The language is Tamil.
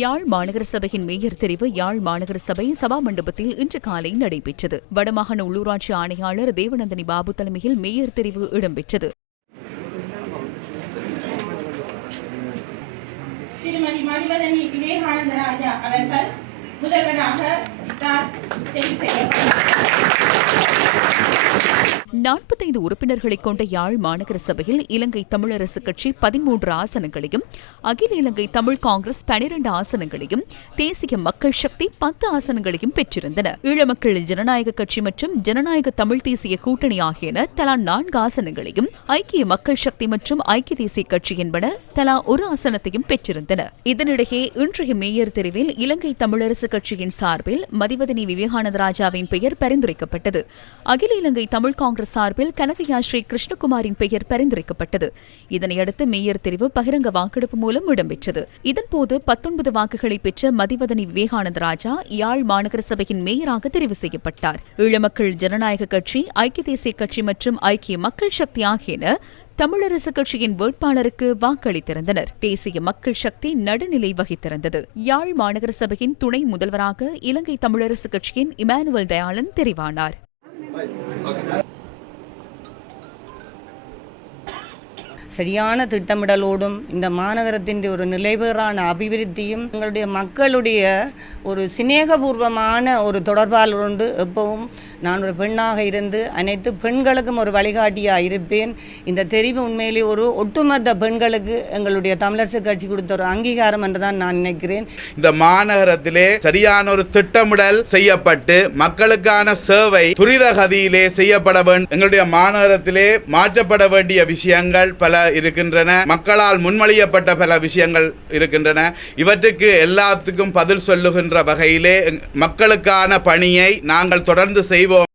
யாழ் மாநகர சபையின் மேயர் தெரிவு யாழ் மாநகர சபை சபா மண்டபத்தில் இன்று காலை நடைபெற்றது. வடமாகாண உள்ளூராட்சி ஆணையாளர் தேவநந்தினி பாபு தலைமையில் மேயர் தெரிவு இடம்பெற்றது. திருமதி மதிவதனி விவேகானந்த ராஜா அவர்கள் முதல்வராக தெரிவு செய்யப்பட்டார். நாற்பத்தைந்து உறுப்பினர்களை கொண்ட யாழ் மாநகர சபையில் இலங்கை தமிழரசு கட்சி பதிமூன்று ஆசனங்களையும் அகில இலங்கை தமிழ் காங்கிரஸ் பனிரண்டு ஆசனங்களையும் தேசிய மக்கள் சக்தி பத்து ஆசனங்களையும் பெற்றிருந்தன. ஈழமக்கள் ஜனநாயக கட்சி மற்றும் ஜனநாயக தமிழ் தேசிய கூட்டணி ஆகியன தலா நான்கு ஆசனங்களையும் ஐக்கிய மக்கள் சக்தி மற்றும் ஐக்கிய தேசிய கட்சி என்பன தலா ஒரு ஆசனத்தையும் பெற்றிருந்தன. இதனிடையே இன்றைய மேயர் தெரிவில் இலங்கை தமிழரசு கட்சியின் சார்பில் மதிவதனி விவேகானந்த ராஜாவின் பெயர் பரிந்துரைக்கப்பட்டது. அகில இலங்கை தமிழ் காங்கிரஸ் சார்பில் கனகையா ஸ்ரீ கிருஷ்ணகுமாரின் பெயர் பரிந்துரைக்கப்பட்டது. இதனையடுத்து மேயர் தெரிவு பகிரங்க வாக்கெடுப்பு மூலம் இடம்பெற்றது. இதன்போது பத்தொன்பது வாக்குகளை பெற்ற மதிவதனி விவேகானந்த ராஜா யாழ் மாநகர சபையின் மேயராக தெரிவு செய்யப்பட்டார். ஈழமக்கள் ஜனநாயக கட்சி ஐக்கிய தேசிய கட்சி மற்றும் ஐக்கிய மக்கள் சக்தி ஆகியன தமிழரசு கட்சியின் வேட்பாளருக்கு வாக்களித்திருந்தனர். தேசிய மக்கள் சக்தி நடுநிலை வகித்திருந்தது. யாழ் மாநகர சபையின் துணை முதல்வராக இலங்கை தமிழரசு கட்சியின் இமானுவல் தயாளன் தெரிவானார். சரியான திட்டமிடலோடும் இந்த மாநகரத்தின் ஒரு நிலைபெறான அபிவிருத்தியும் எங்களுடைய மக்களுடைய ஒரு சிநேகபூர்வமான ஒரு தொடர்பாளர் உண்டு எப்பவும் நான் ஒரு பெண்ணாக இருந்து அனைத்து பெண்களுக்கும் ஒரு வழிகாட்டியாக இருப்பேன். இந்த தெரிவு உண்மையிலே ஒரு ஒட்டுமொத்த பெண்களுக்கு எங்களுடைய தமிழரசு கட்சி கொடுத்த ஒரு அங்கீகாரம் என்று தான் நான் நினைக்கிறேன். இந்த மாநகரத்திலே சரியான ஒரு திட்டமிடல் செய்யப்பட்டு மக்களுக்கான சேவை துரித கதியிலே செய்யப்பட வேண்டும் எங்களுடைய மாநகரத்திலே மாற்றப்பட வேண்டிய விஷயங்கள் பல இருக்கின்றன. மக்களால் முன்மொழியப்பட்ட பல விஷயங்கள் இருக்கின்றன. இவற்றுக்கு எல்லாத்துக்கும் பதில் சொல்லுகின்ற வகையிலே மக்களுக்கான பணியை நாங்கள் தொடர்ந்து செய்வோம்.